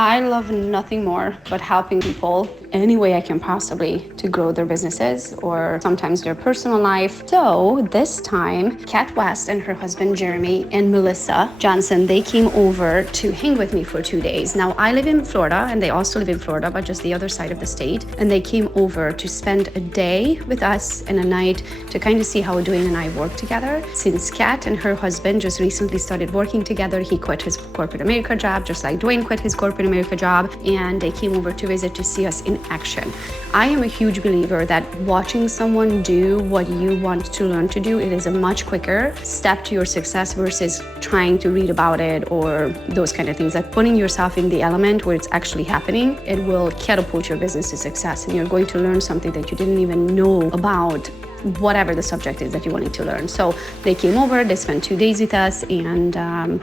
I love nothing more but helping people any way I can possibly to grow their businesses or sometimes their personal life. So this time, Kat West and her husband Jeremy and Melissa Johnson, they came over to hang with me for 2 days. Now I live in Florida and they also live in Florida, but just the other side of the state. And they came over to spend a day with us and a night to kind of see how Duane and I work together. Since Kat and her husband just recently started working together, he quit his corporate America job, just like Duane quit his corporate America job, and they came over to visit to see us in action. I am a huge believer that watching someone do what you want to learn to do, it is a much quicker step to your success versus trying to read about it or those kind of things. Like putting yourself in the element where it's actually happening, it will catapult your business to success, and you're going to learn something that you didn't even know about, whatever the subject is that you wanted to learn. So they came over, they spent 2 days with us, and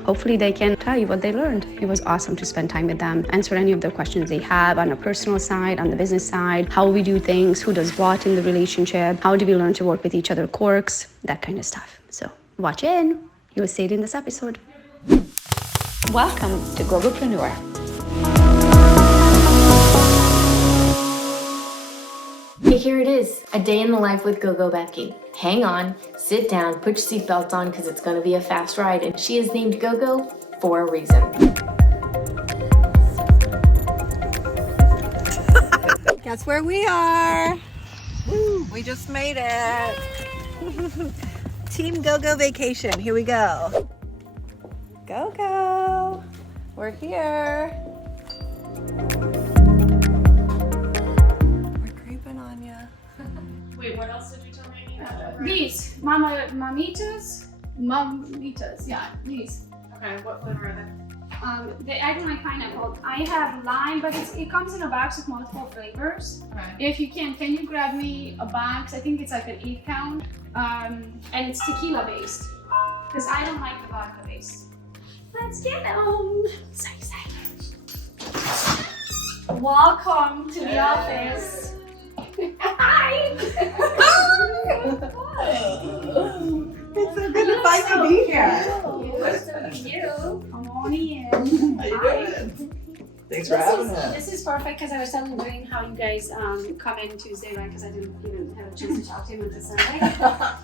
hopefully they can tell you what they learned. It was awesome to spend time with them, answer any of the questions they have on a personal side, on the business side, how we do things, who does what in the relationship, how do we learn to work with each other, quirks, that kind of stuff. So watch in. You will see it in this episode. Welcome to Gogopreneur. Hey, here it is, a day in the life with Gogo Becky. Hang on, sit down, put your seatbelt on because it's going to be a fast ride, and she is named Gogo for a reason. Guess where we are? Woo, we just made it. Team Gogo Vacation, here we go. Gogo, we're here. Wait, what else did you tell me? These, mamitas, yeah, these. Okay, what flavor are they? I don't like pineapple. I have lime, but it comes in a box with multiple flavors. Okay. If you can you grab me a box? I think it's like an 8 count, and it's tequila based, because I don't like the vodka based. Let's get them. So excited. Welcome to the office. Hi. It's so good to finally be here. Come on in. How you doing? Thanks for having us. This is perfect because I was telling Duane how you guys come in Tuesday, right? Because I didn't even have a chance to talk to him until Sunday.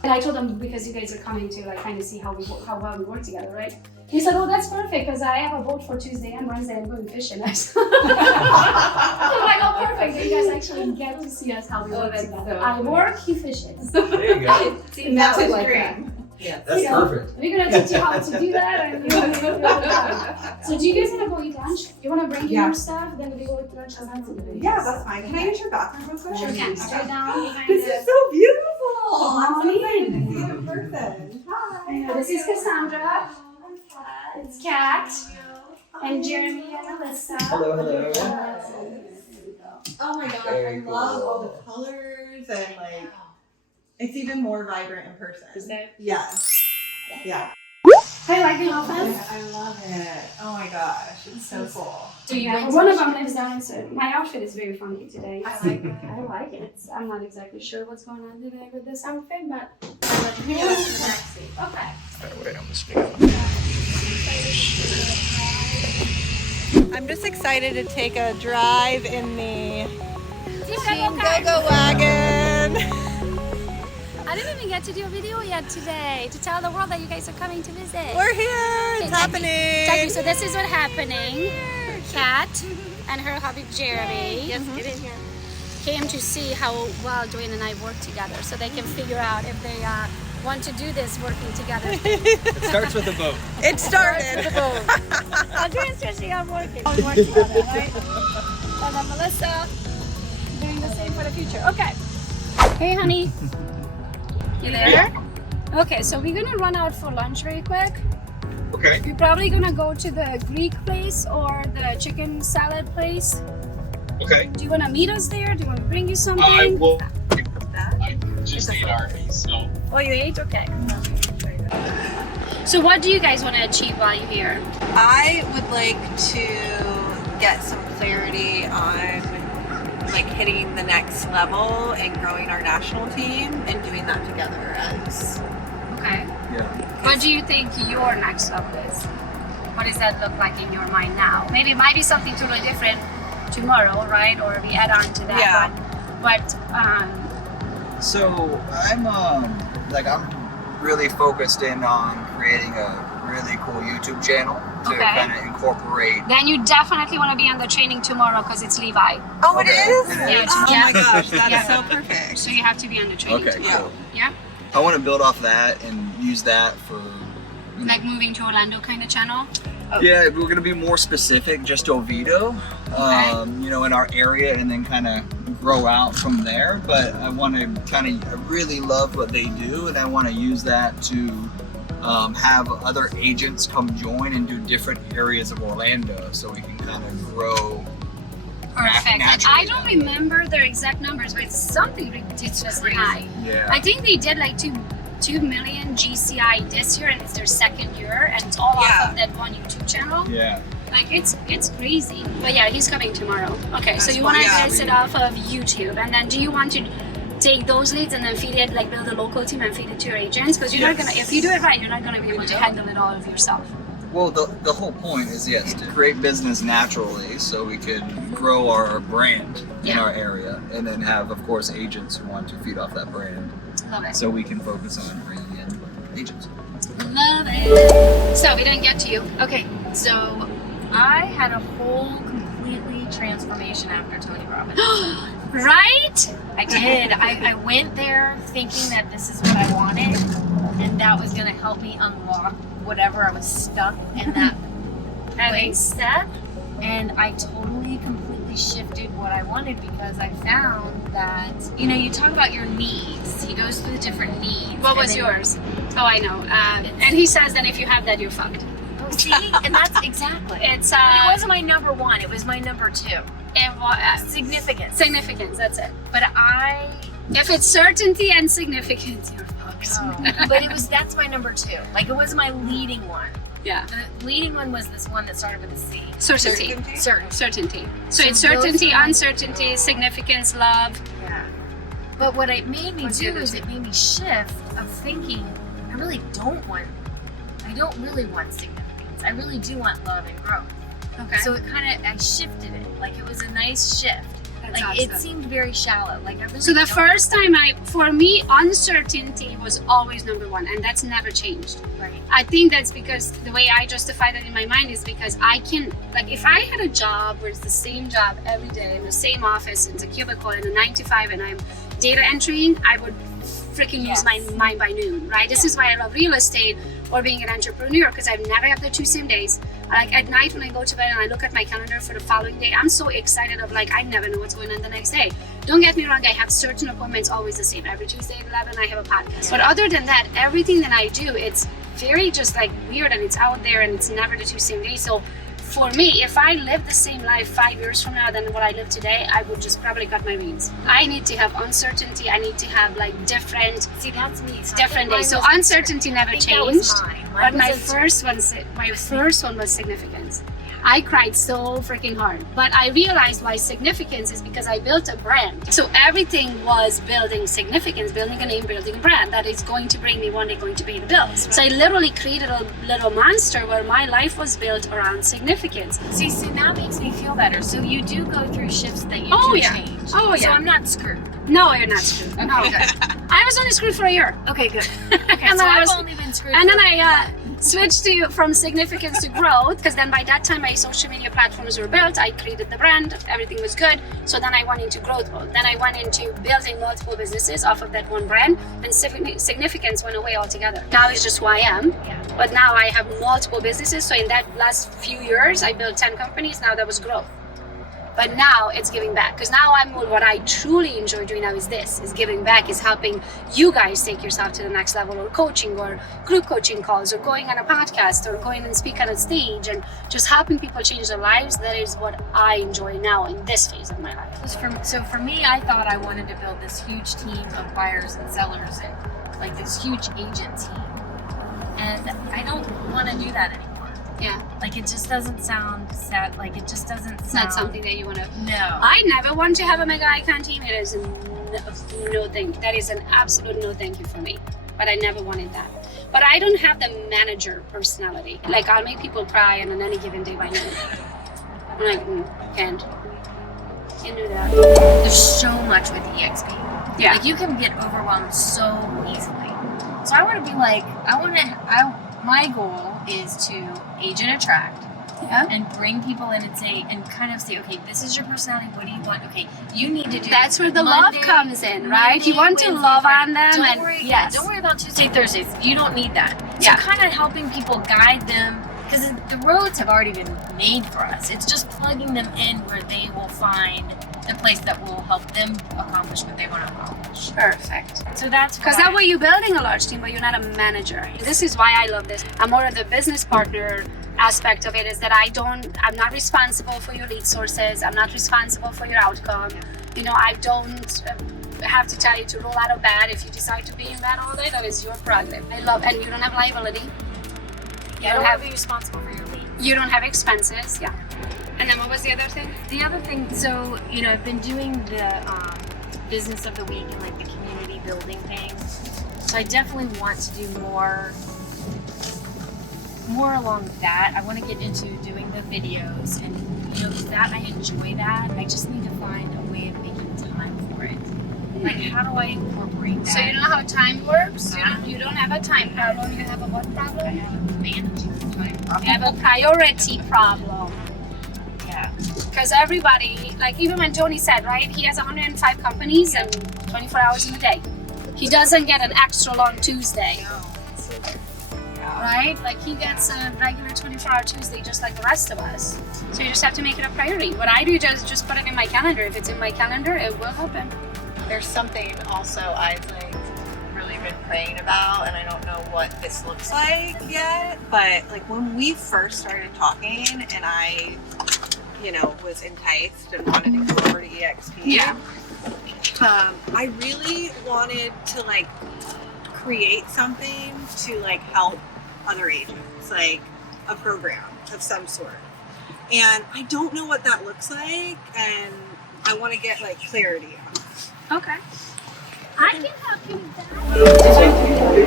And I told him because you guys are coming to like kind of see how well we work together, right? He said, "Oh, that's perfect because I have a boat for Tuesday and Wednesday. I'm going fishing." I'm like, "Oh, perfect! You guys actually get to see us how we work together. I work, he fishes." There you go. And that's his dream. Yeah, that's perfect. We're gonna teach you how to do that, and you're gonna do it. So, do you guys wanna go eat lunch? You wanna bring your stuff, then we go eat lunch and then Yeah, that's fine. Can I use your bathroom real quick? Sure can. Straight down behind This is so beautiful. I'm so excited to see in. you in person. Hi. This is Cassandra. It's Kat. And Jeremy and Alyssa. Hello, hello. Oh my gosh, Very I love cool. all the colors and like, it's even more vibrant in person. Is that? Yeah. Yeah. I like the office. I love it. Oh my gosh, it's so cool. Do you one of them lives down, so my outfit is very funky today. I like it. I like it. I'm not exactly sure what's going on today with this outfit, but okay. Wait, I'm just speaking. I'm just excited to take a drive in the Team Gogo wagon. I didn't even get to do a video yet today to tell the world that you guys are coming to visit. We're here. It's happening. So this is what's happening. Kat and her hubby Jeremy Get in here. came to see how well Duane and I work together, so they can figure out if they want to do this working together. It starts with a boat. It started. Well, Duane's especially on working. Work together, right? And then Melissa doing the same for the future. Okay. Hey, honey. You there? Okay, so we're gonna run out for lunch very quick. Okay. We're probably gonna go to the Greek place or the chicken salad place. Okay. Do you wanna meet us there? Do you wanna bring you something? I will. I just ate already, so. Oh, you ate? Okay. So what do you guys wanna achieve while you're here? I would like to get some clarity on like hitting the next level and growing our national team and doing that together as Okay. Yeah. What do you think your next level is? what does that look like in your mind now? Maybe it might be something totally different tomorrow, right? Or we add on to that. Yeah. But So I'm really focused in on creating a really cool YouTube channel to Okay. kind of incorporate. then you definitely want to be on the training tomorrow because it's Levi. Oh, it Okay. is? Yeah. Oh Yeah. my gosh, that is Yeah. so perfect. So you have to be on the training Okay, tomorrow. cool. Yeah. I want to build off that and use that for. Like moving to Orlando kind of channel. Yeah, we're gonna be more specific, just Oviedo, you know, in our area, and then kind of grow out from there. But I want to I really love what they do, and I want to use that to have other agents come join and do different areas of Orlando, so we can kind of grow. Perfect. naturally I don't that way. remember their exact numbers, but it's something ridiculously high. Yeah. I think they did like 2 million GCI this year, and it's their second year, and it's all off of that one YouTube channel. Yeah. Like it's crazy. But yeah, he's coming tomorrow. Okay, so That's you want to cool. Yeah. base it off of YouTube, and then do you want to take those leads and then feed it, like build a local team and feed it to your agents? Because you're not Yes. gonna, if you do it right, you're not gonna be able to handle it all of yourself. Well, the whole point is, yes, to create business naturally so we can grow our brand in Yeah. our area, and then have, of course, agents who want to feed off that brand, Love it. so we can focus on bringing in agents. Love it. So we didn't get to you. Okay, so I had a whole completely transformation after Tony Robbins. Right? I did. I went there thinking that this is what I wanted, and that was going to help me unlock whatever I was stuck in that Having step. And I totally, completely shifted what I wanted because I found that, you know, you talk about your needs. He goes through the different needs. What and was then- yours? Oh, I know. And he says that if you have that, you're fucked. Oh, see? And that's exactly. It's It wasn't my number one. It was my number two. Significance. Significance. That's it. But If it's certainty and significance, you're fucked. but that's my number two. Like, it was my leading one. Yeah. The leading one was this one that started with a C. Certainty. Certainty. So it's So those certainty, are- uncertainty, significance, love. Yeah. But what it made me What's the do other is two? it made me shift of thinking, I don't really want significance. I really do want love and growth. Okay. So I shifted it. Like, it was a nice shift. That's Like, awesome. it seemed very shallow. Like, I really So the don't- first time for me, uncertainty was always number one, and that's never changed. Right. I think that's because the way I justify that in my mind is because I can, like, if I had a job where it's the same job every day in the same office, it's a cubicle in a 9 to 5, and I'm data entering, I would freaking lose my mind by noon, right? This is why I love real estate or being an entrepreneur, because I've never had the 2 same days. Like at night when I go to bed and I look at my calendar for the following day, I'm so excited of like, I never know what's going on the next day. Don't get me wrong, I have certain appointments always the same. Every Tuesday at 11, I have a podcast. But other than that, everything that I do, it's very just like weird, and it's out there, and it's never the 2 same days. So for me, if I live the same life 5 years from now than what I live today, I would just probably cut my wings. I need to have uncertainty. I need to have like different See, that's me. So I different think days. So mine was uncertainty never I think that was changed. mine. But Mine my was first one was significance. I cried so freaking hard. But I realized why significance is because I built a brand. So everything was building significance, building a name, building a brand that is going to bring me one day going to pay the bills. So I literally created a little monster where my life was built around significance. See, so that makes me feel better. So you do go through shifts that you Oh, do yeah. change. Oh, So yeah. I'm not screwed. No, you're not screwed. Okay, No. good. I was only screwed for a year. Okay, good. Okay, And so then I I've was- only been screwed. And then for- I switched from significance to growth, because then by that time my social media platforms were built. I created the brand, everything was good. So then I went into growth mode. Then I went into building multiple businesses off of that one brand. Then significance went away altogether. Now it's just who I am. Yeah. But now I have multiple businesses. So in that last few years, I built 10 companies. Now that was growth. But now it's giving back, because now what I truly enjoy doing now is giving back, is helping you guys take yourself to the next level, or coaching, or group coaching calls, or going on a podcast, or going and speak on a stage, and just helping people change their lives. That is what I enjoy now in this phase of my life. So for me, I thought I wanted to build this huge team of buyers and sellers, and like this huge agent team. And I don't want to do that anymore. Yeah, Like, it just doesn't sound sad. Like, it just doesn't it's sound. not something that you want to. No. I never want to have a mega icon team. It is no thank. That is an absolute no thank you for me. But I never wanted that. But I don't have the manager personality. Like, I'll make people cry on any given day by noon. I'm like, can't do that. There's so much with EXP. Yeah. Like, you can get overwhelmed so easily. So I want to be like, my goal is to age and attract. Yeah. And bring people in and say, and kind of say, okay, this is your personality. What do you want? Okay, you need to do. That's where the Monday, love comes in, right? Monday, You want to Wednesday, love Friday. on them, Don't and worry, yes, don't worry about Tuesday, Thursdays. You don't need that. Yeah. So kind of helping people guide them, because the roads have already been made for us. It's just plugging them in where they will find the place that will help them accomplish what they want to accomplish. Perfect. So that's Because that way you're building a large team, but you're not a manager. This is why I love this. I'm more of the business partner aspect of it, is that I'm not responsible for your lead sources. I'm not responsible for your outcome. You know, I don't have to tell you to roll out of bed. If you decide to be in bed all day, that is your prerogative. I love, and you don't have liability. You don't have to be responsible for your lead. You don't have expenses. Yeah. And then what was the other thing? The other thing, so, you know, I've been doing the business of the week and like the community building thing. So I definitely want to do more along that. I want to get into doing the videos, and you know, that I enjoy that. I just need to find a way of making time for it. Like, how do I incorporate that? So you know how time works? You don't have a time problem. You have a what problem? I have a managing time problem. You have a priority problem. Yeah. Because everybody, like even when Tony said, right, he has 105 companies and 24 hours in a day. He doesn't get an extra long Tuesday. Right? Like, he gets a regular 24-hour Tuesday just like the rest of us. So you just have to make it a priority. What I do is just put it in my calendar. If it's in my calendar, it will happen. There's something also I've like really been praying about, and I don't know what this looks like yet, but like when we first started talking and I, you know, was enticed and wanted to go over to EXP, Yeah. I really wanted to like create something to like help other agents, like a program of some sort. And I don't know what that looks like, and I want to get like clarity on it. Okay. I can help you with that.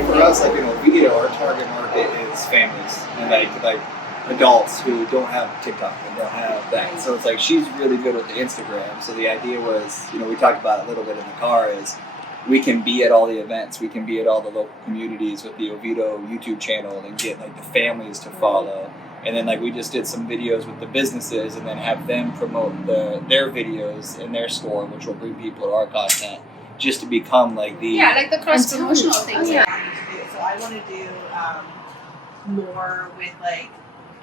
For us, like in Oviedo, our target market is families and like adults who don't have TikTok and don't have that. So it's like she's really good with the Instagram. So the idea was, you know, we talked about it a little bit in the car, is we can be at all the events, we can be at all the local communities with the Oviedo YouTube channel and get like the families to follow. And then like we just did some videos with the businesses and then have them promote their videos in their store, which will bring people to our content, just to become like the Like the cross-promotional things. So I want to do more with like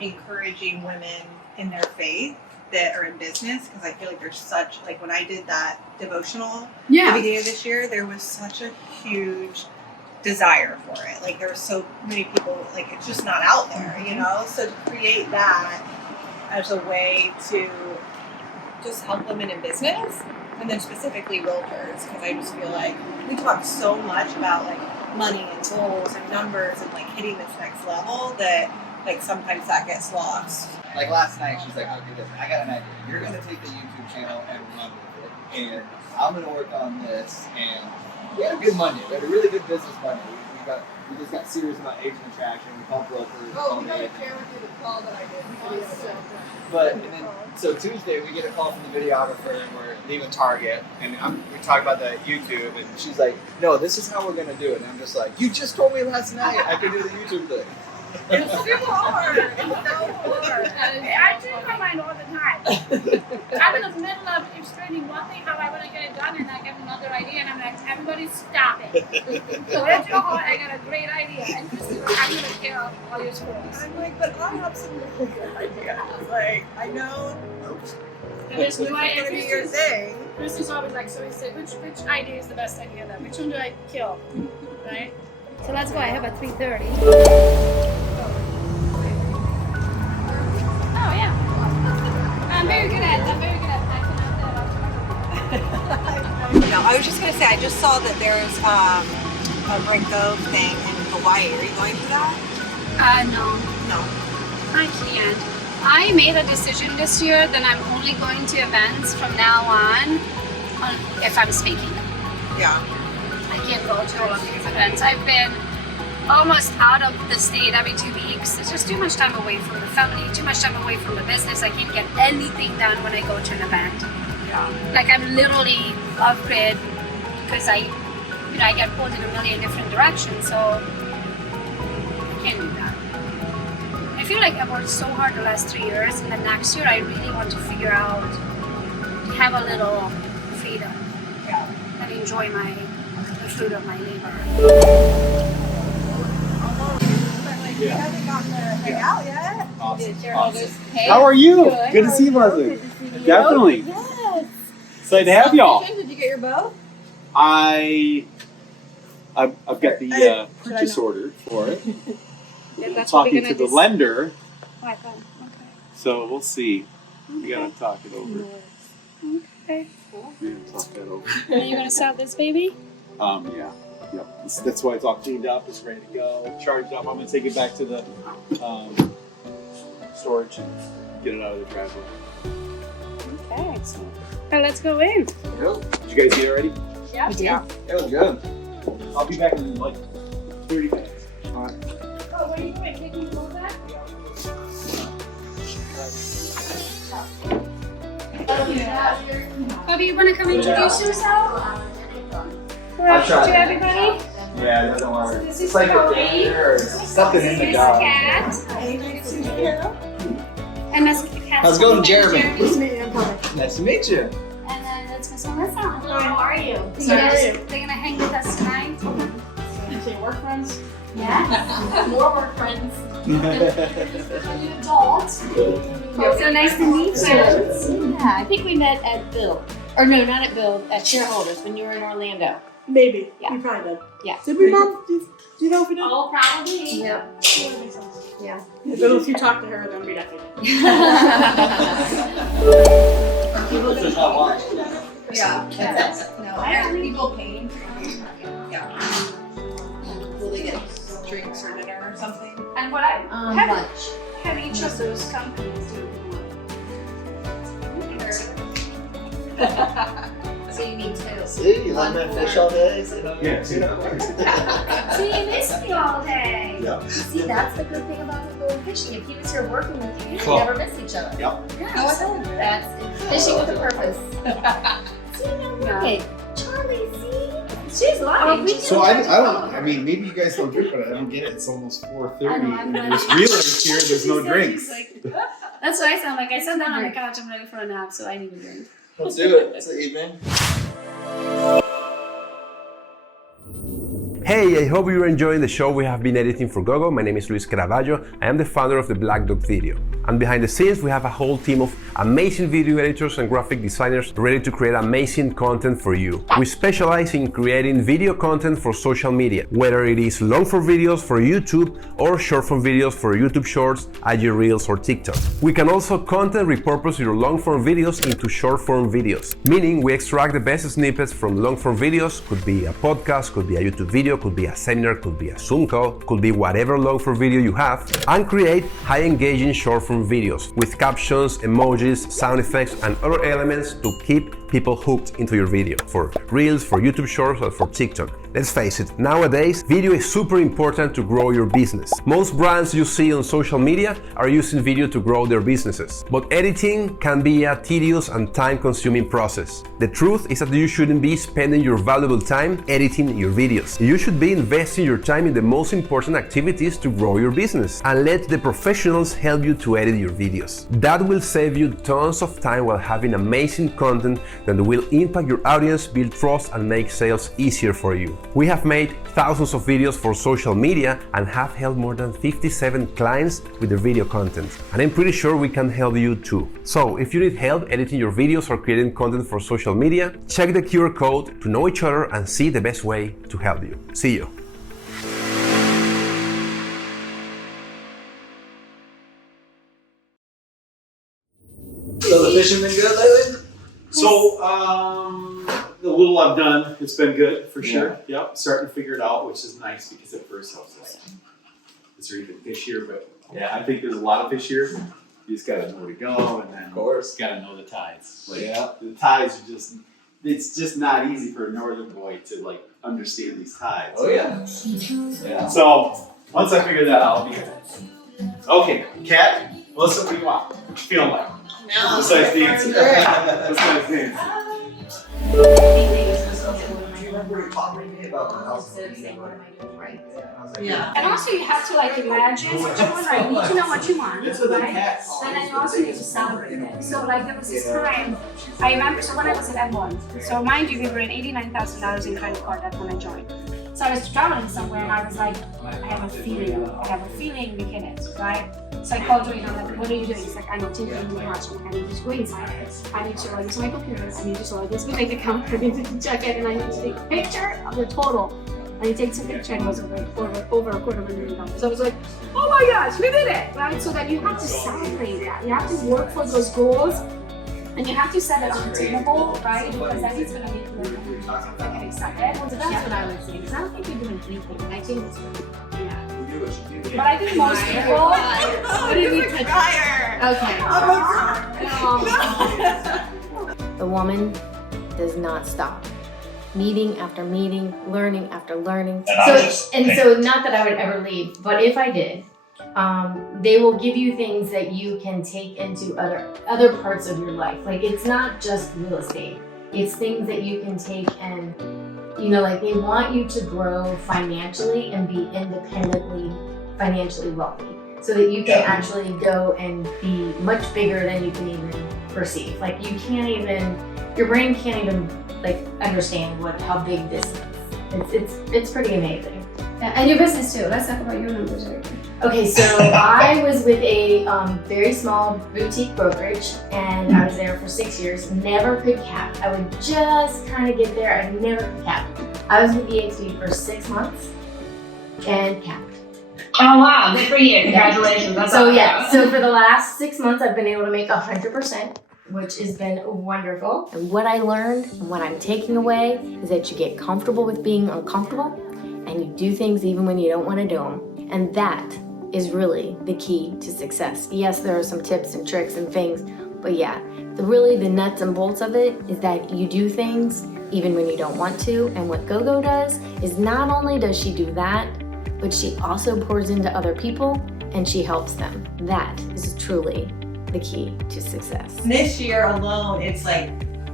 encouraging women in their faith that are in business, because I feel like there's such, like when I did that devotional at the beginning of this year, there was such a huge desire for it. Like there were so many people, like it's just not out there, you know? So to create that as a way to just help women in business, and then specifically realtors, because I just feel like we talk so much about like money and goals and numbers and like hitting this next level that like sometimes that gets lost. Like last night, she's like, okay, listen, I got an idea. You're going to take the YouTube channel and run with it. And I'm going to work on this. And we had a good Monday. We had a really good business Monday. We just got serious about agent attraction. We called brokers. Oh, we got a camera through the call that I did. But, and then, so Tuesday, we get a call from the videographer and we're leaving Target. And we talk about the YouTube. And she's like, no, this is how we're going to do it. And I'm just like, you just told me last night I could do the YouTube thing. It's so hard. It's so hard. I change my mind all the time. I'm in the middle of explaining one thing, how I want to get it done, and I get another idea, and I'm like, everybody stop it. So that's your heart, I got a great idea. And Christy, I'm going to care of all your scores. I'm like, but I have some really good ideas. Like, I know And there's it's no going to be your thing. Christy's always like, so he said, which idea is the best idea then? Which one do I kill? Right? So let's go. I have a 3:30. Oh yeah. I'm very good at No, I was just going to say, I just saw that there's a Brinko thing in Hawaii. Are you going to that? No, No. I can't. I made a decision this year that I'm only going to events from now on if I'm speaking. Yeah. I can't go to all of these events. I've been almost out of the state every 2 weeks. It's just too much time away from the family, too much time away from the business. I can't get anything done when I go to an event. Like I'm literally off grid because I get pulled in a million different directions. So I can't do that. I feel like I worked so hard the last 3 years, and the next year I really want to figure out, have a little freedom, and enjoy the fruit of my labor. You haven't gotten to hang out yet. Awesome. How are you? Good to see you, How are you? Leslie. Good to see you. Definitely. Yes. Excited to have y'all. Did you get your bow? I've got the purchase order for it. That's Talking to the lender, Oh, I thought, okay. so we'll see. We gotta talk it over. Okay. We gotta talk that over. Are you gonna sell this baby? Yeah. Yep. That's why it's all cleaned up. It's ready to go. Charged up. I'm gonna take it back to the storage and get it out of the driveway. Okay. Well, let's go in. Did you guys get it ready? Yeah. We did. It was good. I'll be back in like 30 minutes. Oh, what are you doing? Taking all that? Bobby, you want to come introduce yourself? To everybody? Yeah, it doesn't work. This is It's like a Cody. danger. It's stuck in the This dog. Cat. And that's Cat. How's it going, Jeremy? Nice to meet you. Nice to meet you. And then that's Miss Melissa. How are you? They're gonna hang with us tonight. You say work friends? Yeah. More work friends. Adults. So nice to meet you. Yeah, I think we met at Bill. Or no, not at Bill, at Shareholders when you were in Orlando. Maybe. Yeah. We probably did. Yeah. Did we, Mom? Do you know if we did? Oh, probably. Yeah. Yeah. But if you talk to her, then we definitely did. This is not wine. Yeah. No, I don't think- people paying. Yeah. Will they get drinks or dinner or something? And what I Lunch. have each of those companies do. So you need two. See, you let me fish all day. Yeah, See, you missed me all day. Yeah. See, that's the good thing about going fishing. If he was here working with you, Cool. you never miss each other. Yep. Yeah, that's fishing with a purpose. See, no way. Charlie, see? She's lying. So I mean, maybe you guys don't drink, but I don't get it. It's almost 4:30, I know, I'm and there's realers here. There's no drinks. That's what I sound like. I sat down on the couch. I'm ready for a nap, so I need a drink. Let's do it. It's the evening. Hey, I hope you're enjoying the show we have been editing for Gogo. My name is Luis Caravaggio. I am the founder of the Black Dog Video. And behind the scenes, we have a whole team of amazing video editors and graphic designers ready to create amazing content for you. We specialize in creating video content for social media, whether it is long-form videos for YouTube or short-form videos for YouTube Shorts, IG Reels, or TikTok. We can also content repurpose your long-form videos into short-form videos, meaning we extract the best snippets from long-form videos. Could be a podcast, could be a YouTube video, could be a seminar, could be a Zoom call, could be whatever long-form video you have, and create high-engaging short-form videos with captions, emojis, sound effects, and other elements to keep people hooked into your video for Reels, for YouTube Shorts, or for TikTok. Let's face it, nowadays, video is super important to grow your business. Most brands you see on social media are using video to grow their businesses. But editing can be a tedious and time-consuming process. The truth is that you shouldn't be spending your valuable time editing your videos. You should be investing your time in the most important activities to grow your business, and let the professionals help you to edit your videos. That will save you tons of time while having amazing content that will impact your audience, build trust, and make sales easier for you. We have made thousands of videos for social media and have helped more than 57 clients with their video content. And I'm pretty sure we can help you too. So if you need help editing your videos or creating content for social media, check the QR code to know each other and see the best way to help you. See you. So the fishing been good lately? So, the little I've done, it's been good for sure. Yep, starting to figure it out, which is nice because at first I was like, is there even fish here? But yeah, I think there's a lot of fish here. You just gotta know where to go, and then Of course. gotta know the tides. Like, Yeah. the tides are just it's just not easy for a northern boy to like understand these tides. Oh yeah. Yeah. So once I figure that out, I'll be good. Okay, Kat, Melissa, what do you want? What you feeling like? No. Besides dancing. Besides dancing. Yeah. And also you have to like imagine what you want, right? You need to know what you want, right? And then you also need to celebrate it. So like there was this time, I remember, so when I was at M1, so mind you, we were in $89,000 in credit card debt when I joined. So I was traveling somewhere and I was like, I have a feeling we hit it, right? So I called Duane, I'm like, what are you doing? He's like, I'm not taking any much. I'm like, I need to go inside. I need to log into my computer. I need to log into my bank account. I need to check it and I need to take a picture of the total. And he takes a picture and it was over $250,000. So I was like, oh my gosh, we did it, right? So then you have to celebrate that. You have to work for those goals and you have to set it attainable, right? Because then it's going to make you get excited. So that's what I would say. Because I don't think you're doing anything. I think it's but I think most people. What did you take? Okay. The woman does not stop. Meeting after meeting, learning after learning. So not that I would ever leave, but if I did, they will give you things that you can take into other parts of your life. Like it's not just real estate. It's things that you can take and, you know, like they want you to grow financially and be independently financially wealthy so that you can actually go and be much bigger than you can even perceive. Like you can't even, your brain can't even like understand how big this is. It's pretty amazing. Yeah, and your business too. Let's talk about your numbers right now. Okay, so I was with a very small boutique brokerage and I was there for 6 years, never could cap. I would just kind of get there, I never could cap. I was with EXP for 6 months and capped. Oh wow, good for you, congratulations. That's So awesome. yeah, so for the last 6 months I've been able to make 100%, which has been wonderful. And what I learned and what I'm taking away is that you get comfortable with being uncomfortable and you do things even when you don't want to do them. And that is really the key to success. Yes, there are some tips and tricks and things, but yeah, the nuts and bolts of it is that you do things even when you don't want to. And what Gogo does is not only does she do that, but she also pours into other people and she helps them. That is truly the key to success. This year alone, it's like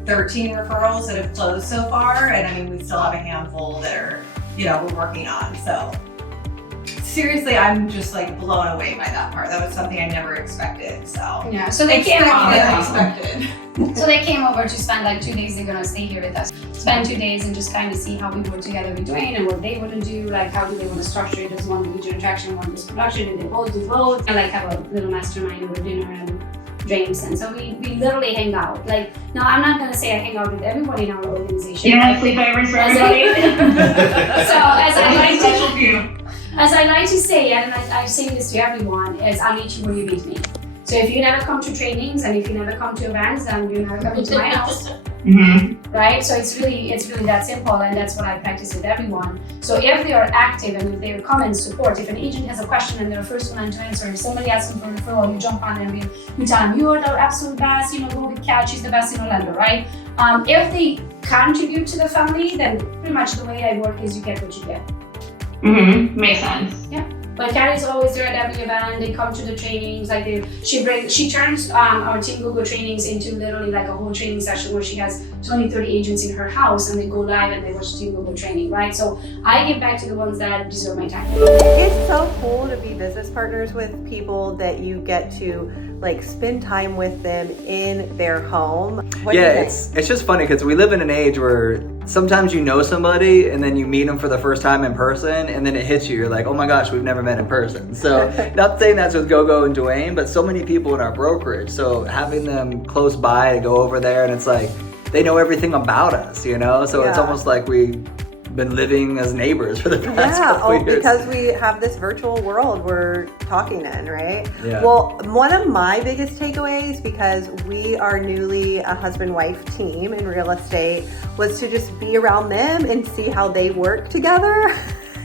13 referrals that have closed so far, and I mean, we still have a handful that are, we're working on. So seriously, I'm just like blown away by that part. That was something I never expected. So yeah, so they came over. So they came over to spend like 2 days. They're gonna stay here with us, spend 2 days, and just kind of see how we work together with Duane and what they want to do. Like, how do they want to structure it? Does one do video attraction, one does production, and they both do both, and like have a little mastermind over dinner and drinks. And so we literally hang out. Like, now I'm not gonna say I hang out with everybody in our organization. You don't have sleepovers for everybody? So as I like to say, and I say this to everyone, is I'll meet you where you meet me. So if you never come to trainings and if you never come to events, then you're never coming to my house. Mm-hmm. Right? So it's really that simple, and that's what I practice with everyone. So if they are active and if they come and support, if an agent has a question and they're the first one to answer, if somebody asks them for a referral, you jump on and you tell them, you're the absolute best, go with Kat, she's the best lender, right? If they contribute to the family, then pretty much the way I work is you get what you get. Mm-hmm. Makes sense. Yeah. But Kat is always there at every event. They come to the trainings. Like she turns our Team Gogo trainings into literally like a whole training session where she has 20, 30 agents in her house and they go live and they watch Team Gogo training, right? So I give back to the ones that deserve my time. It's so cool to be business partners with people that you get to like spend time with them in their home. It's just funny because we live in an age where sometimes you know somebody and then you meet them for the first time in person and then it hits you. You're like, oh my gosh, we've never met in person. So not saying that's with Gogo and Duane, but so many people in our brokerage. So having them close by to go over there and it's like, they know everything about us, So it's almost like we've been living as neighbors for the past couple years. Because we have this virtual world we're talking in, right? Yeah. Well, one of my biggest takeaways, because we are newly a husband-wife team in real estate, was to just be around them and see how they work together.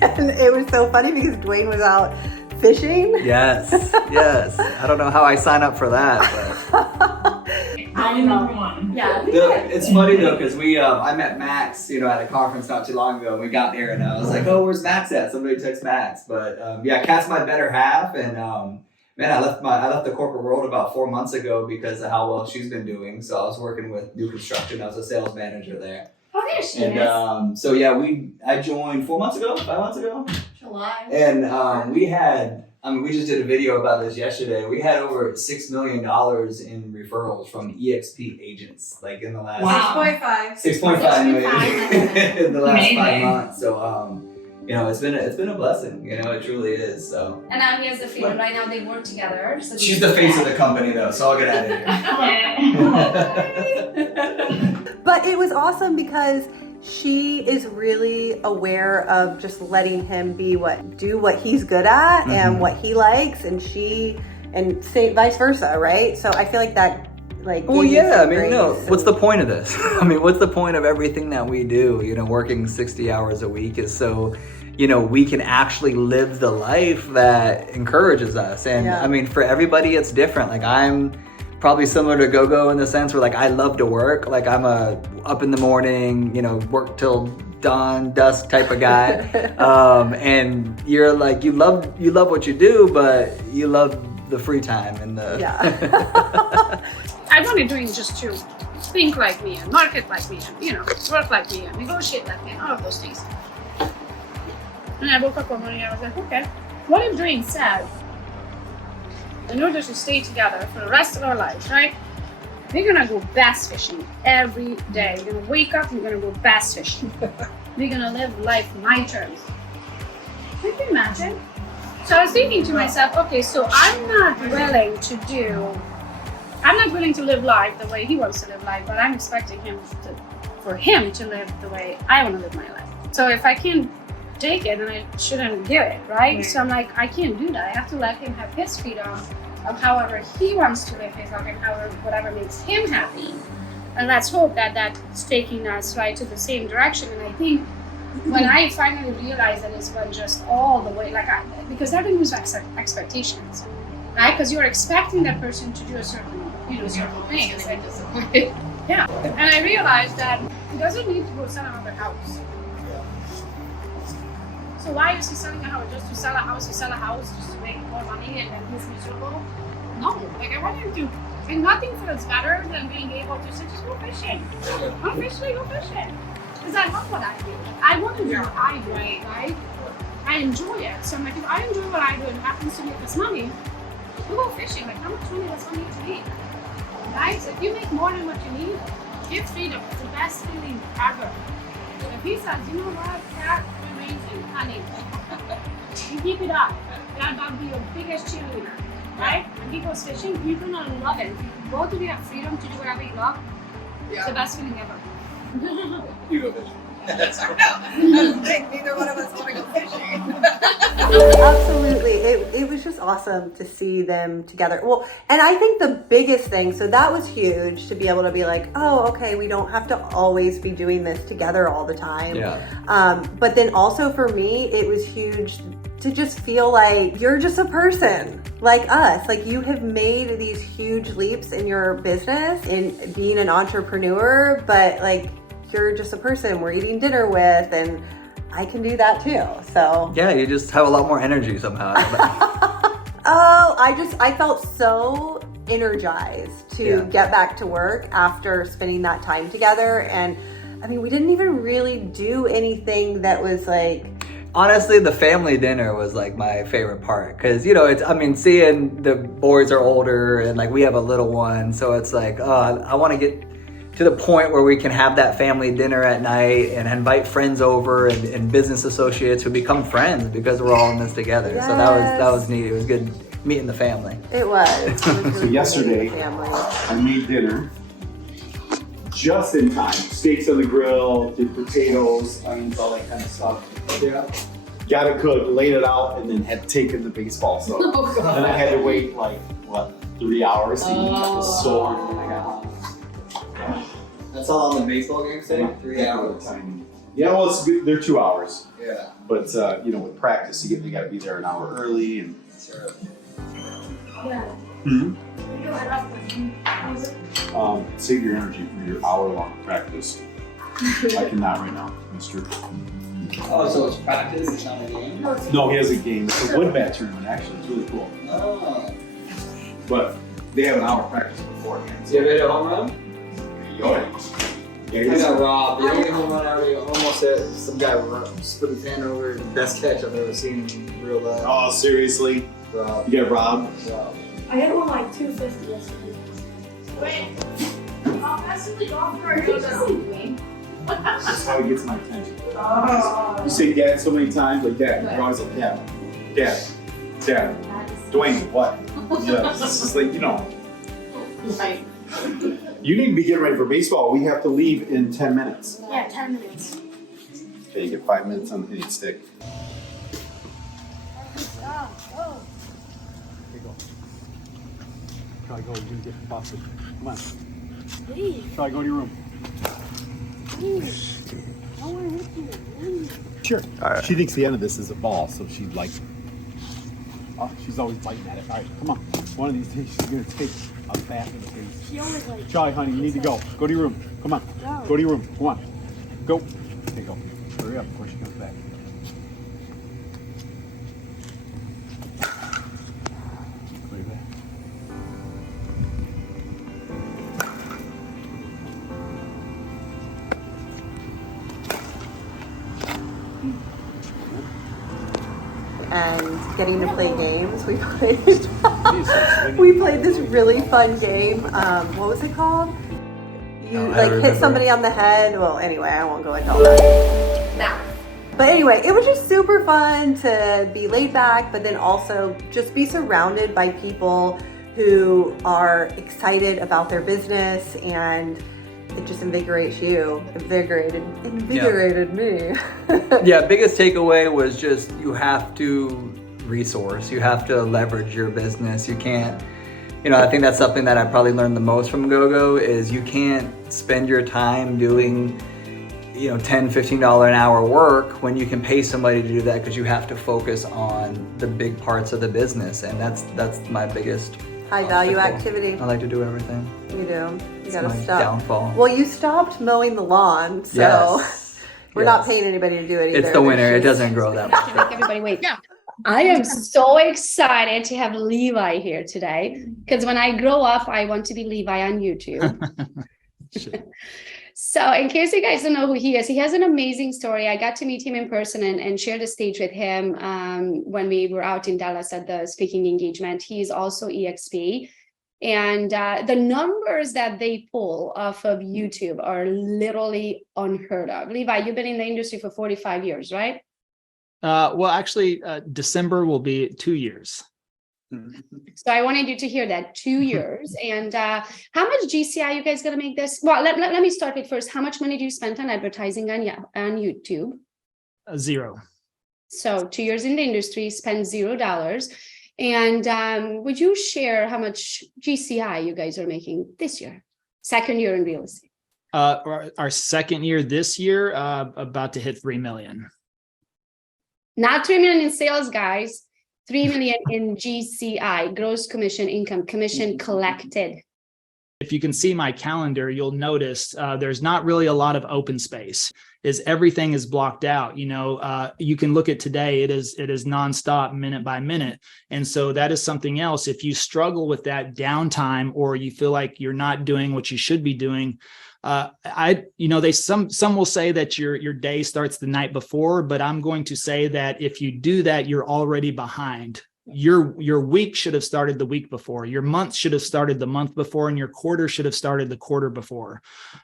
And it was so funny because Duane was out fishing. Yes. I don't know how I sign up for that, but. I know. Yeah. It's funny though, because I met Max, at a conference not too long ago, and we got there, and I was like, "Oh, where's Max at?" Somebody text Max, but Kat's my better half, and man, I left the corporate world about 4 months ago because of how well she's been doing. So I was working with new construction. I was a sales manager there. Oh, there she is. And I joined 5 months ago. July. And we just did a video about this yesterday. We had over $6 million in referrals from EXP agents, like in the last 6.5 million in the last 5 months. So it's been a blessing. It truly is. So. And now he has the freedom. Right now they work together. So She's the face of the company, though, so I'll get out of here. But it was awesome because she is really aware of just letting him do what he's good at and what he likes, and say vice versa, right? So I feel like that, Well, yeah, what's the point of this? What's the point of everything that we do? Working 60 hours a week is so, we can actually live the life that encourages us. And for everybody, it's different. Like I'm probably similar to Gogo in the sense where I love to work. Like I'm a up in the morning, work till dawn, dusk type of guy. And you're like, you love what you do, but you love the free time and the... Yeah. I wanted Duane just to think like me and market like me and, work like me and negotiate like me and all of those things. And I woke up one morning and I was like, okay, what if Duane said, in order to stay together for the rest of our lives, right? We're gonna go bass fishing every day. You're gonna wake up and you're gonna go bass fishing. We're gonna live life my terms. Can you imagine? So I was thinking to myself, okay, so I'm not willing to live life the way he wants to live life, but I'm expecting for him to live the way I want to live my life. So if I can't take it, then I shouldn't give it, right? So I'm like, I can't do that. I have to let him have his freedom of however he wants to live his life and whatever makes him happy. And let's hope that that's taking us right to the same direction. And I think when I finally realized that it's not just all the way, because everything was expectations, right? Because you're expecting that person to do a certain thing. It's like disappointed. Yeah. And I realized that he doesn't need to go sell another house. So why is he selling a house? Just to sell a house, just to make more money and then he's miserable? No. I want him to. And nothing feels better than being able to say, just go fishing. Officially go fishing. Because I love what I do. I want to do what I do, right? I enjoy it. So I'm like, if I enjoy what I do and it happens to make this money, we'll go fishing. How much money does one need to make? Right? So if you make more than what you need, give freedom. It's the best feeling ever. If he says, you know what, Kat, you're amazing, honey. You keep it up. That'll be your biggest cheerleader, right? And he goes fishing, you're gonna love it. If you both of you have freedom to do whatever you love, it's the best feeling ever. You go fishing. Neither one of us want to go fishing. Absolutely. It was just awesome to see them together. Well, and I think the biggest thing, so that was huge to be able to be like, oh, okay, we don't have to always be doing this together all the time. Yeah. But then also for me, it was huge to just feel like you're just a person like us. Like you have made these huge leaps in your business in being an entrepreneur, but you're just a person we're eating dinner with, and I can do that too. So yeah, you just have a lot more energy somehow. I felt so energized to get back to work after spending that time together. And we didn't even really do anything that was honestly, the family dinner was my favorite part because seeing the boys are older and we have a little one, so it's I want to get to the point where we can have that family dinner at night and invite friends over and business associates who become friends because we're all in this together. Yes. So that was neat. It was good meeting the family. It was. So yesterday, I made dinner just in time. Steaks on the grill, did potatoes, onions, all that kind of stuff. Yeah. Got it cooked, laid it out, and then had taken the baseball. So then I had to wait 3 hours to eat. I was so hungry when I got home. That's all on the baseball game today? 3 hours. Yeah, well, it's good. They're 2 hours. Yeah. But with practice, they got to be there an hour early, and. Yeah. Hmm? I love cooking. Save your energy for your hour-long practice. I cannot right now, mister. Oh, so it's practice, it's not a game? No, he has a game. It's a wood bat tournament, actually. It's really cool. Oh. But they have an hour practice beforehand. So you ever hit a home run? Yeah, I got robbed. The only home run I already almost hit, some guy put his hand over the best catch I've ever seen in real life. Oh, seriously? Robbed. You got robbed? Robbed. I hit one like 250 yesterday. Wait. I'll pass you the golf cart. That's how he gets my attention. You say dad so many times, like dad. You're always like dad. Dad. Dad. Duane, what? Yeah, it's just like, you know. Right. You need to be getting ready for baseball. We have to leave in 10 minutes. Yeah, 10 minutes. Okay, you get 5 minutes on the hitting stick. Oh. Okay, go. Try to go. You're going to get busted. Come on. Please. Try to go to your room. Please. I want to hit you. Sure. She thinks the end of this is a ball, so she's like, oh, she's always biting at it. All right, come on. One of these days she's going to take a bat in the face. She always like. Charlie, honey, you need to go. Go to your room. Come on. No. Go to your room. Come on. Go. Okay, go. Hurry up before she comes back. Go back. And getting to play games. We played this really fun game. What was it called? You hit somebody on the head. Well, anyway, I won't go into all that. Nah. But anyway, it was just super fun to be laid back, but then also just be surrounded by people who are excited about their business, and it just invigorates you. Invigorated me. Yeah, biggest takeaway was just you have to resource. You have to leverage your business. You can't, I think that's something that I probably learned the most from Gogo is you can't spend your time doing, $10, $15 an hour work when you can pay somebody to do that because you have to focus on the big parts of the business. And that's my biggest high value activity. I like to do everything. You do. You gotta my stop. Downfall. Well, you stopped mowing the lawn, so we're not paying anybody to do it either. It's the winter. It doesn't grow that much. Make everybody wait. Yeah. I am so excited to have Levi here today because when I grow up, I want to be Levi on YouTube. So in case you guys don't know who he is, he has an amazing story. I got to meet him in person and share the stage with him when we were out in Dallas at the speaking engagement. He's also EXP. And the numbers that they pull off of YouTube are literally unheard of. Levi, you've been in the industry for 45 years, right? Well, actually, December will be 2 years. So I wanted you to hear that 2 years. And how much GCI you guys going to make this? Well, let me start with first. How much money do you spend on advertising on YouTube? Zero. So 2 years in the industry, spend $0. And would you share how much GCI you guys are making this year? Second year in real estate. Our second year this year, about to hit 3 million. Not 3 million in sales, guys. 3 million in GCI, gross commission income, commission collected. If you can see my calendar, you'll notice there's not really a lot of open space. Everything is blocked out. You can look at today, it is nonstop, minute by minute. And so that is something else. If you struggle with that downtime or you feel like you're not doing what you should be doing, some will say that your day starts the night before, but I'm going to say that if you do that, you're already behind. Your week should have started the week before. Your month should have started the month before, and your quarter should have started the quarter before.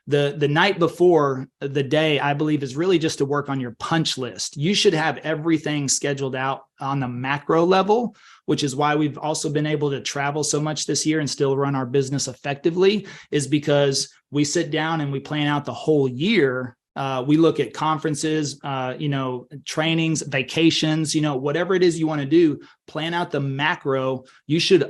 The night before the day, I believe, is really just to work on your punch list. You should have everything scheduled out on the macro level, which is why we've also been able to travel so much this year and still run our business effectively, is because we sit down and we plan out the whole year. We look at conferences, trainings, vacations, whatever it is you want to do, plan out the macro. You should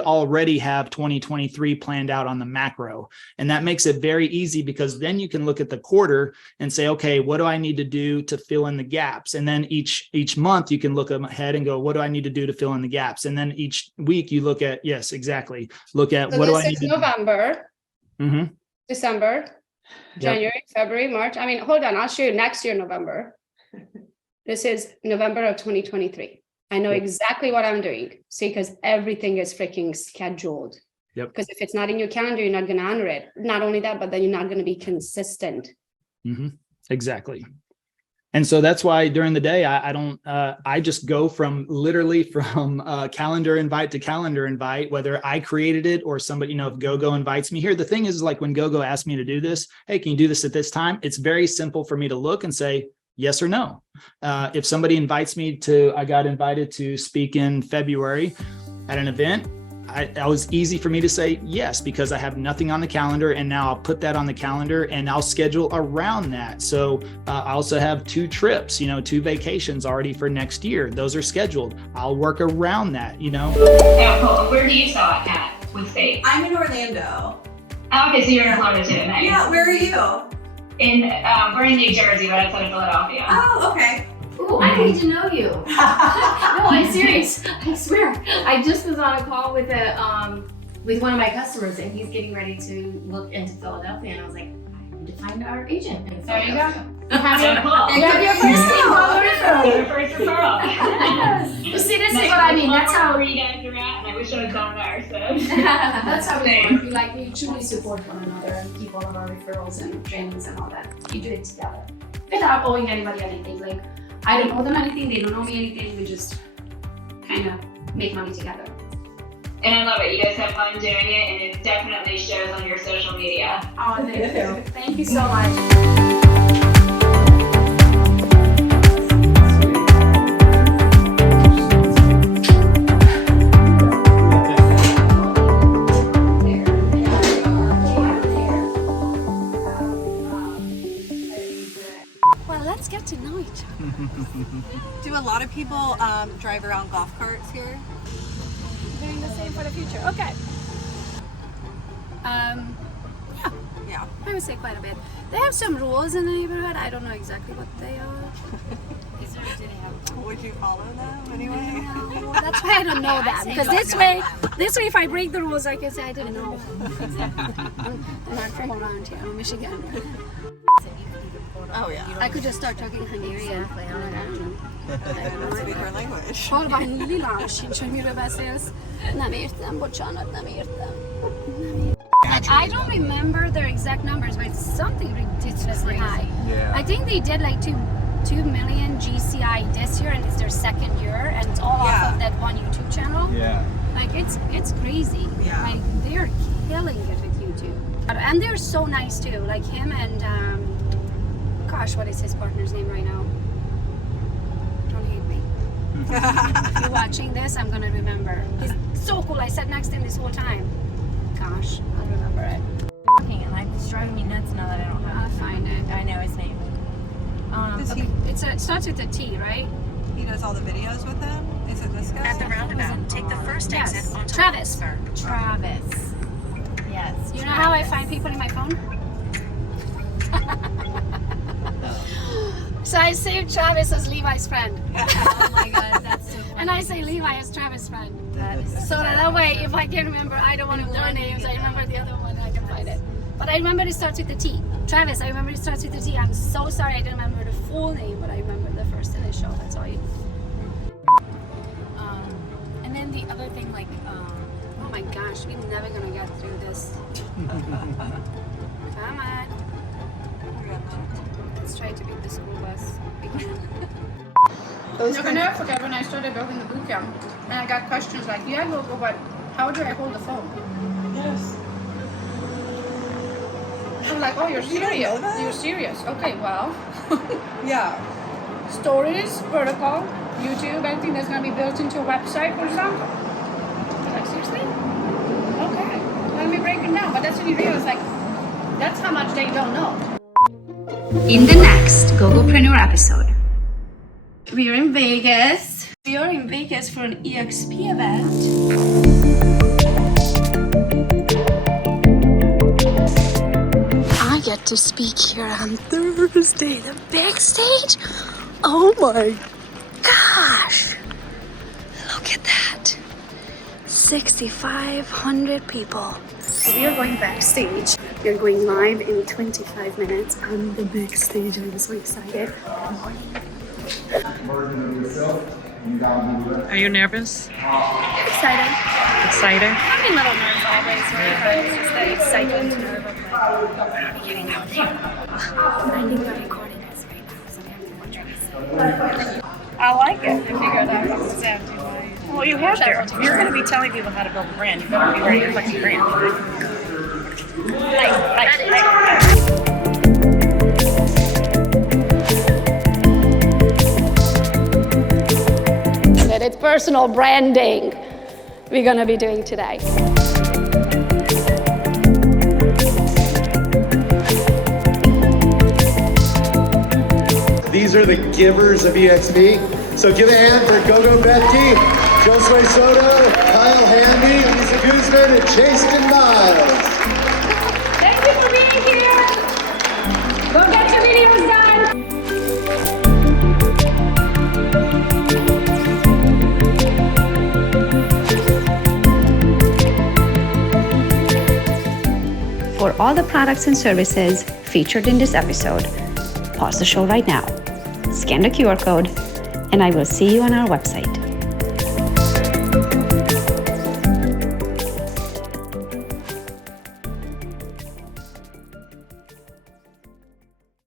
already have 2023 planned out on the macro. And that makes it very easy because then you can look at the quarter and say, okay, what do I need to do to fill in the gaps? And then each month you can look ahead and go, what do I need to do to fill in the gaps? And then each week you look at, yes, exactly. Look at so what do this I need is to November. Mm-hmm. December, Yep. January, February, March. I mean, hold on, I'll show you next year, November. This is November of 2023. I know Yep. exactly what I'm doing. See, because everything is freaking scheduled. Yep. Because if it's not in your calendar, you're not going to honor it. Not only that, but then you're not going to be consistent. Mm-hmm. Exactly. And so that's why during the day, I just go from calendar invite to calendar invite, whether I created it or somebody, if Gogo invites me here. The thing is, like when Gogo asked me to do this, hey, can you do this at this time? It's very simple for me to look and say yes or no. If somebody invites me I got invited to speak in February at an event. It was easy for me to say yes, because I have nothing on the calendar, and now I'll put that on the calendar and I'll schedule around that. So I also have 2 trips, 2 vacations already for next year. Those are scheduled. I'll work around that, Yeah, cool. Where do you saw it at? What state? I'm in Orlando. Oh, okay, so you're in Florida too. Nice. Yeah, where are you? We're in New Jersey, but outside of Philadelphia. Oh, okay. Ooh, I need to know you. No, I'm serious. I swear. I just was on a call with with one of my customers, and he's getting ready to look into Philadelphia, and I was like, I need to find our agent in There you Philadelphia. go. Yeah, cool. You have your first name. Your first referral. You see, this is what I mean. That's how where you guys are at, and I wish I was down there. So that's how we work. We truly support one another and keep all of our referrals and trainings and all that. You do it together without owing anybody anything. Like, I don't owe them anything, they don't owe me anything. We just kind of make money together. And I love it. You guys have fun doing it, and it definitely shows on your social media. Oh, thank you. Thank you so much. Let's get to know each other. Do a lot of people drive around golf carts here? Doing the same for the future. Okay. Yeah, I would say quite a bit. They have some rules in the neighborhood. I don't know exactly what they are. Would you follow them anyway? No, that's why I don't know that. Because this way, if I break the rules, I can say I didn't know. I'm not from around here. I'm Michigan. Oh yeah. I could just start talking Hungarian. That's speak our language. Hol van lila, sincs, hogy miről beszélsz? Nem értem, bocsánat, nem értem. I don't remember their exact numbers, but it's something ridiculously high. Yeah. I think they did like 2 million GCI this year, and it's their 2nd year, and it's all off of that one YouTube channel. Yeah. Like it's crazy. Yeah. Like they're killing it with YouTube, and they're so nice too. Like him and gosh, what is his partner's name right now? Don't hate me. If you're watching this, I'm gonna remember. He's so cool. I sat next to him this whole time. Gosh, I'll remember it. And it's driving me nuts now that I don't have I'll find it. I know his name. It starts with a T, right? He does all the videos with them? Is it this guy? At the roundabout, take the first exit onto Travis. Travis. Yes. You know how I find people in my phone? So I saved Travis as Levi's friend. Oh my god, that's so funny. And I say Levi as Travis' friend. That is So that way, if I can remember, I don't want to learn names, I remember the other one, I can find it. But I remember it starts with the T. Travis, I remember it starts with the T. I'm so sorry I didn't remember the full name, but I remember the first initial, that's all you. and then the other thing, like, Oh my gosh, we're never gonna get through this. Come on. Let's try to beat the school bus. I'll never forget when I started building the boot camp, and I got questions like, yeah, Gogo, but how do I hold the phone? Yes. I'm like, oh, you're You don't serious. know that? You're serious. Okay, well, Yeah. stories, protocol, YouTube, anything that's going to be built into a website, for example. I'm like, seriously? Okay, let me break it down. But that's when you realize, like, that's how much they don't know. In the next Gogopreneur episode, we are in Vegas. We are in Vegas for an EXP event. I get to speak here on Thursday, the big stage. Oh my gosh! Look at that. 6,500 people. So we are going backstage. We are going live in 25 minutes on the big stage. I'm so excited. Are you nervous? Excited. Excited? I'm a little nervous always, right? But it's just the excitement nerve of like getting out there. I think we're recording this right now, so we have to watch this. I like it. I figured out what was happening. Well, you have to. If you're going to be telling people how to build a brand, you better be ready to fucking brand. It's personal branding we're gonna be doing today. These are the givers of EXP. So give a hand for Gogo Betke, Josue Soto, Kyle Handy, Lisa Guzman, and Jason Miles. Thank you for being here. Go get your videos done. For all the products and services featured in this episode, pause the show right now, scan the QR code, and I will see you on our website.